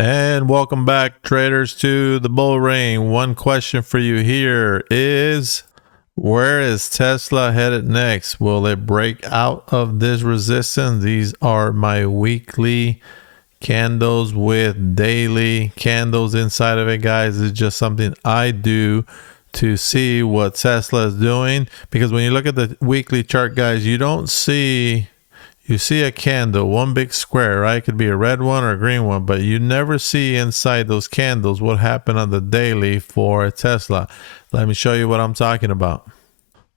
And welcome back, traders, to the bull ring. One question for you here is, where is Tesla headed next? Will it break out of this resistance? These are my weekly candles with daily candles inside of it, guys. It's just something I do to see what Tesla is doing, because when you look at the weekly chart, guys, you see a candle, one big square, right? It could be a red one or a green one, but you never see inside those candles what happened on the daily for Tesla. Let me show you what I'm talking about.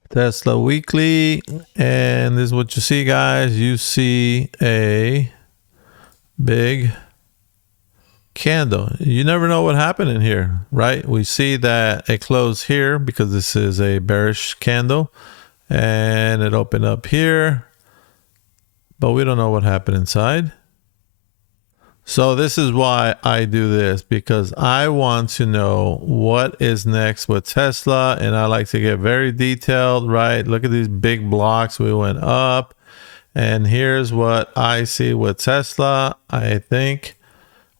Tesla weekly, and this is what you see, guys. You see a big candle. You never know what happened in here, right? We see that it closed here because this is a bearish candle, and it opened up here, but we don't know what happened inside. So this is why I do this, because I want to know what is next with Tesla, and I like to get very detailed, right? Look at these big blocks. We went up, and here's what I see with Tesla. I think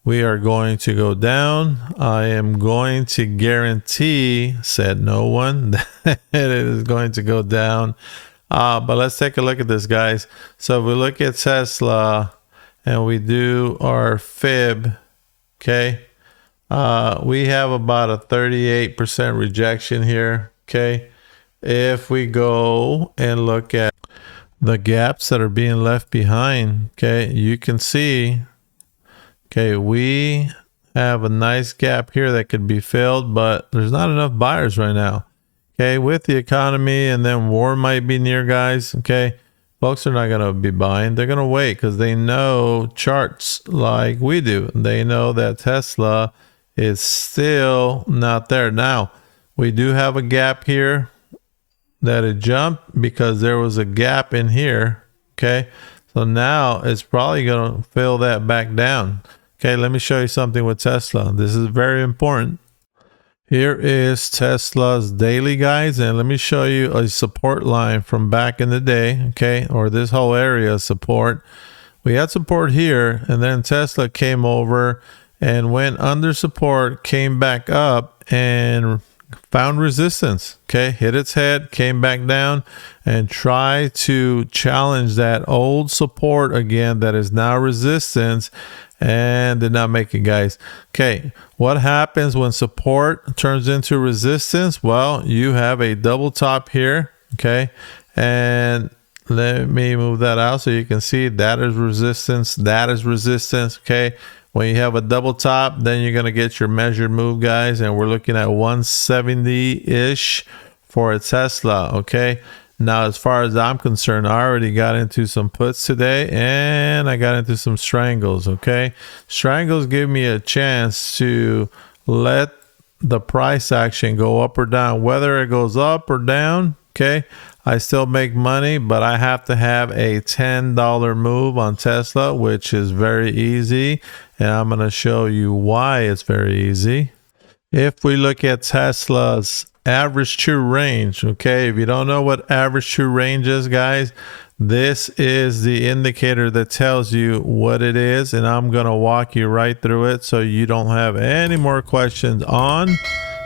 we are going to go down. I am going to guarantee, said no one, that it is going to go down. But let's take a look at this, guys. So if we look at Tesla and we do our fib, okay, we have about a 38% rejection here, okay. If we go and look at the gaps that are being left behind, okay, you can see, okay, we have a nice gap here that could be filled, but there's not enough buyers right now. Okay, with the economy, and then war might be near, guys. Okay, folks are not going to be buying. They're going to wait because they know charts like we do. They know that Tesla is still not there. Now, we do have a gap here that it jumped because there was a gap in here. Okay, so now it's probably going to fill that back down. Okay, let me show you something with Tesla. This is very important. Here is Tesla's daily, guys, and let me show you a support line from back in the day, okay, or this whole area of support. We had support here, and then Tesla came over and went under support, came back up and found resistance, okay, hit its head, came back down, and tried to challenge that old support again that is now resistance, and did not make it, guys. Okay, what happens when support turns into resistance? Well, you have a double top here, okay, and let me move that out so you can see that is resistance, that is resistance. Okay, when you have a double top, then you're going to get your measured move, guys, and we're looking at 170-ish for a Tesla. Okay, now as far as I'm concerned, I already got into some puts today, and I got into some strangles. Okay, strangles give me a chance to let the price action go up or down. Whether it goes up or down, okay, I still make money, but I have to have a $10 move on Tesla, which is very easy, and I'm going to show you why it's very easy. If we look at Tesla's average true range, okay, if you don't know what average true range is, guys, this is the indicator that tells you what it is, and I'm going to walk you right through it so you don't have any more questions on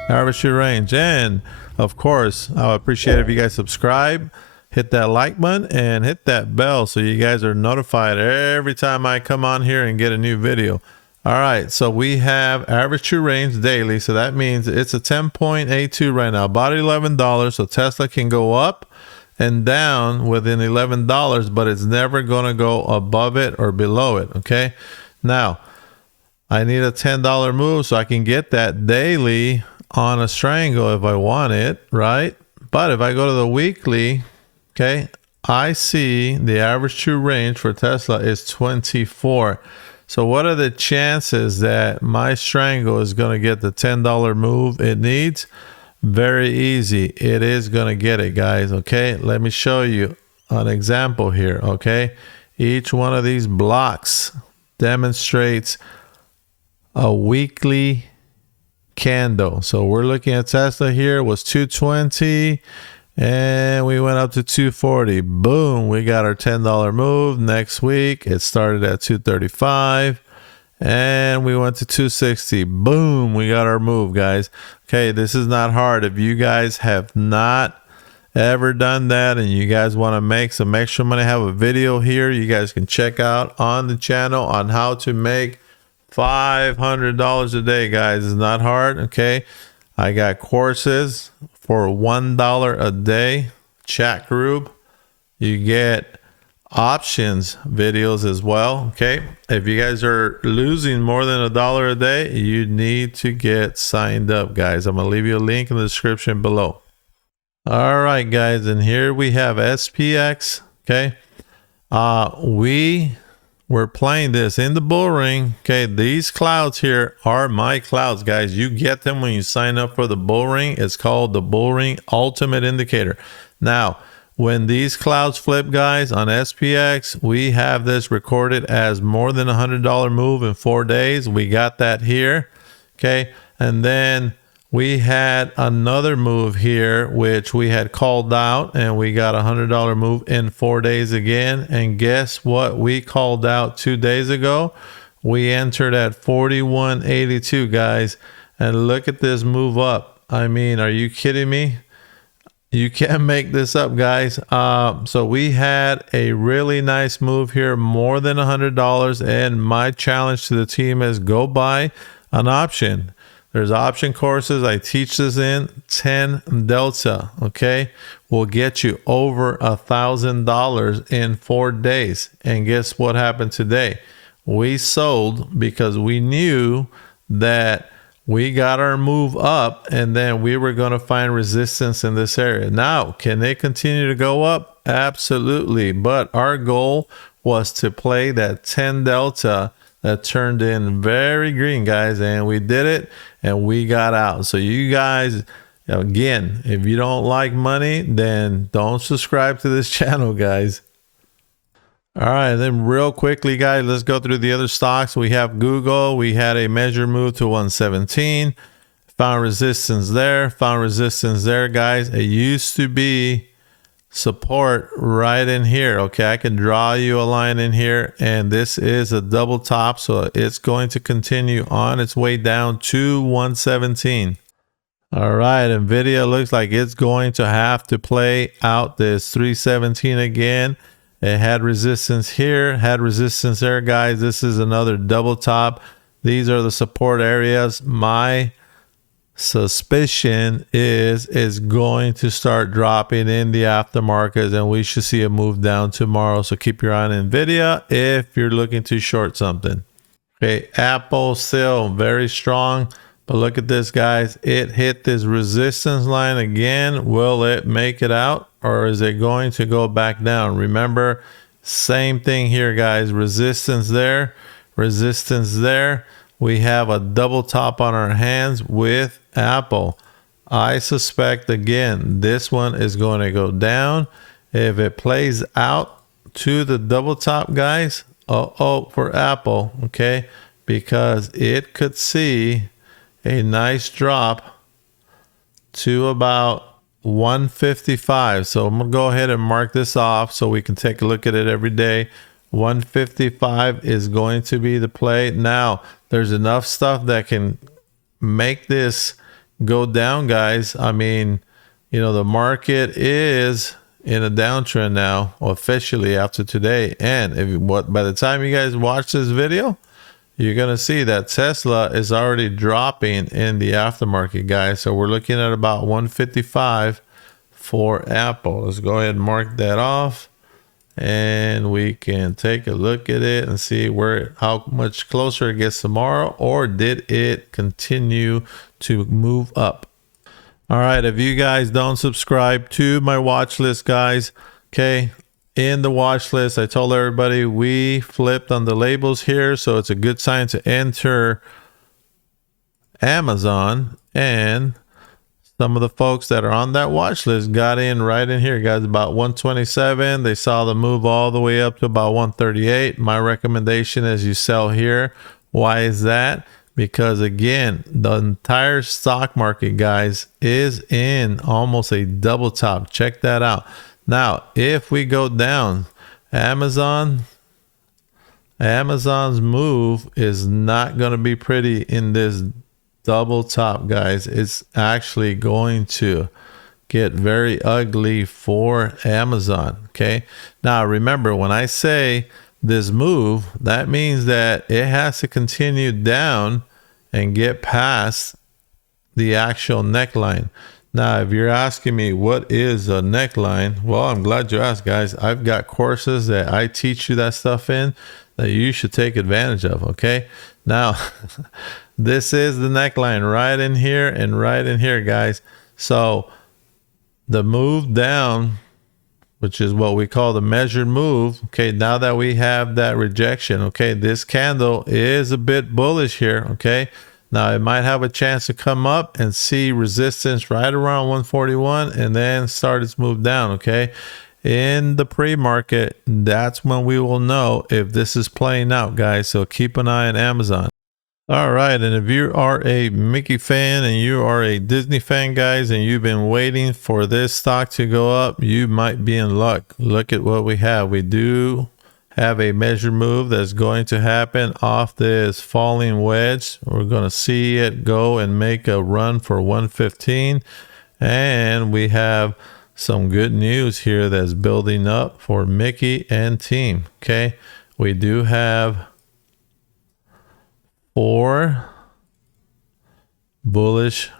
average true range. And of course, I would appreciate if you guys subscribe, hit that like button, and hit that bell so you guys are notified every time I come on here and get a new video. All right, so we have average true range daily, so that means it's a 10.82 right now, about $11. So Tesla can go up and down within $11, but it's never going to go above it or below it. Okay, now I need a $10 move so I can get that daily on a strangle if I want it, right? But if I go to the weekly, okay, I see the average true range for Tesla is 24. So what are the chances that my strangle is going to get the $10 move it needs? Very easy. It is going to get it, guys. Okay, let me show you an example here. Okay, each one of these blocks demonstrates a weekly candle. So we're looking at Tesla here, was 220, and we went up to 240. Boom, we got our $10 move. Next week it started at 235, and we went to 260. Boom, we got our move, guys. Okay, this is not hard. If you guys have not ever done that and you guys want to make some extra money, I have a video here you guys can check out on the channel on how to make $500 a day, guys. It's not hard. Okay, I got courses for $1 a day, chat group. You get options videos as well. Okay, if you guys are losing more than $1 a day, you need to get signed up, guys. I'm gonna leave you a link in the description below. All right, guys, and here we have SPX. Okay, we were playing this in the bull ring. Okay, these clouds here are my clouds, guys. You get them when you sign up for the bull ring. It's called the bull ring ultimate indicator. Now, when these clouds flip, guys, on SPX, we have this recorded as more than $100 move in 4 days. We got that here. Okay, and then we had another move here which we had called out, and we got $100 move in 4 days again. And guess what we called out 2 days ago? We entered at 41.82, guys, and look at this move up. I mean, are you kidding me? You can't make this up, guys. So we had a really nice move here, more than $100, and my challenge to the team is go buy an option. There's option courses. I teach this in 10 Delta. Okay, will get you over $1,000 in 4 days. And guess what happened today? We sold because we knew that we got our move up, and then we were going to find resistance in this area. Now, can they continue to go up? Absolutely. But our goal was to play that 10 Delta that turned in very green, guys, and we did it, and we got out. So you guys, again, if you don't like money, then don't subscribe to this channel, guys. All right, then real quickly, guys, let's go through the other stocks. We have Google. We had a measure move to 117. Found resistance there. Found resistance there, guys. It used to be support right in here. Okay, I can draw you a line in here, and this is a double top, so it's going to continue on its way down to 117. All right, Nvidia looks like it's going to have to play out this 317 again. It had resistance here, had resistance there, guys. This is another double top. These are the support areas. My suspicion is it's going to start dropping in the aftermarket, and we should see a move down tomorrow. So keep your eye on Nvidia if you're looking to short something. Okay, Apple still very strong, but look at this, guys. It hit this resistance line again. Will it make it out, or is it going to go back down? Remember, same thing here, guys. Resistance there, resistance there. We have a double top on our hands with Apple. I suspect, again, this one is going to go down. If it plays out to the double top, guys, for Apple, okay, because it could see a nice drop to about 155. So I'm gonna go ahead and mark this off so we can take a look at it every day. 155 is going to be the play. Now, there's enough stuff that can make this go down, guys. I mean, you know, the market is in a downtrend now officially after today. And by the time you guys watch this video, you're going to see that Tesla is already dropping in the aftermarket, guys. So we're looking at about 155 for Apple. Let's go ahead and mark that off, and we can take a look at it and see how much closer it gets tomorrow, or did it continue to move up? All right, if you guys don't subscribe to my watch list, guys, okay, in the watch list, I told everybody we flipped on the labels here, so it's a good sign to enter Amazon. And some of the folks that are on that watch list got in right in here, guys, about 127. They saw the move all the way up to about 138. My recommendation is you sell here. Why is that? Because again, the entire stock market, guys, is in almost a double top. Check that out. Now, if we go down, Amazon, Amazon's move is not going to be pretty in this double top, guys. It's actually going to get very ugly for Amazon. Okay, now remember, when I say this move, that means that it has to continue down and get past the actual neckline. Now, if you're asking me what is a neckline, well, I'm glad you asked, guys. I've got courses that I teach you that stuff in that you should take advantage of. Okay, now this is the neckline right in here and right in here, guys. So the move down, which is what we call the measured move. Okay, now that we have that rejection, okay, this candle is a bit bullish here. Okay, now it might have a chance to come up and see resistance right around 141 and then start its move down. Okay, in the pre-market, that's when we will know if this is playing out, guys. So keep an eye on Amazon. All right, and if you are a Mickey fan and you are a Disney fan, guys, and you've been waiting for this stock to go up, you might be in luck. Look at what we have. We do have a measured move that's going to happen off this falling wedge. We're going to see it go and make a run for 115, and we have some good news here that's building up for Mickey and team. Okay, we do have 4 bullish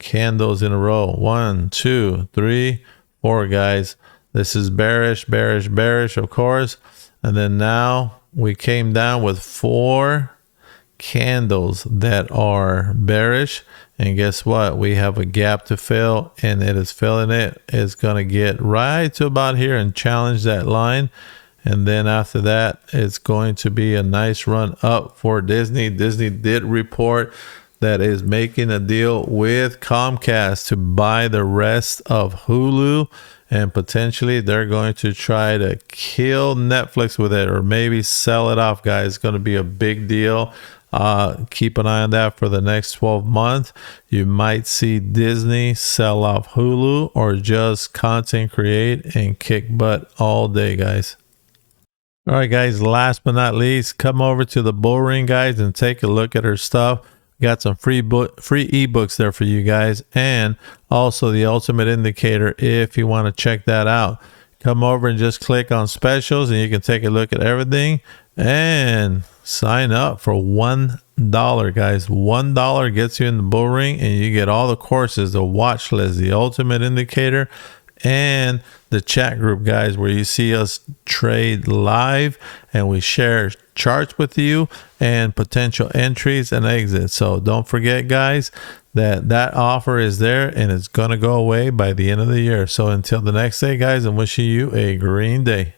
candles in a row. 1, 2, 3, 4, guys. This is bearish, bearish, bearish, of course. And then now we came down with 4 candles that are bearish. And guess what? We have a gap to fill, and it is filling it. It's going to get right to about here and challenge that line. And then after that, it's going to be a nice run up for Disney. Disney did report that is making a deal with Comcast to buy the rest of Hulu. And potentially they're going to try to kill Netflix with it, or maybe sell it off, guys. It's going to be a big deal. Keep an eye on that for the next 12 months. You might see Disney sell off Hulu or just content create and kick butt all day, guys. All right, guys, last but not least, come over to the Bull Ring, guys, and take a look at her stuff. Got some free ebooks there for you guys, and also the Ultimate Indicator if you want to check that out. Come over and just click on specials, and you can take a look at everything and sign up for $1, guys. $1 gets you in the Bull Ring, and you get all the courses, the Watchlist, the Ultimate Indicator, and the chat group, guys, where you see us trade live and we share charts with you and potential entries and exits. So don't forget, guys, that offer is there, and it's going to go away by the end of the year. So until the next day, guys, I'm wishing you a green day.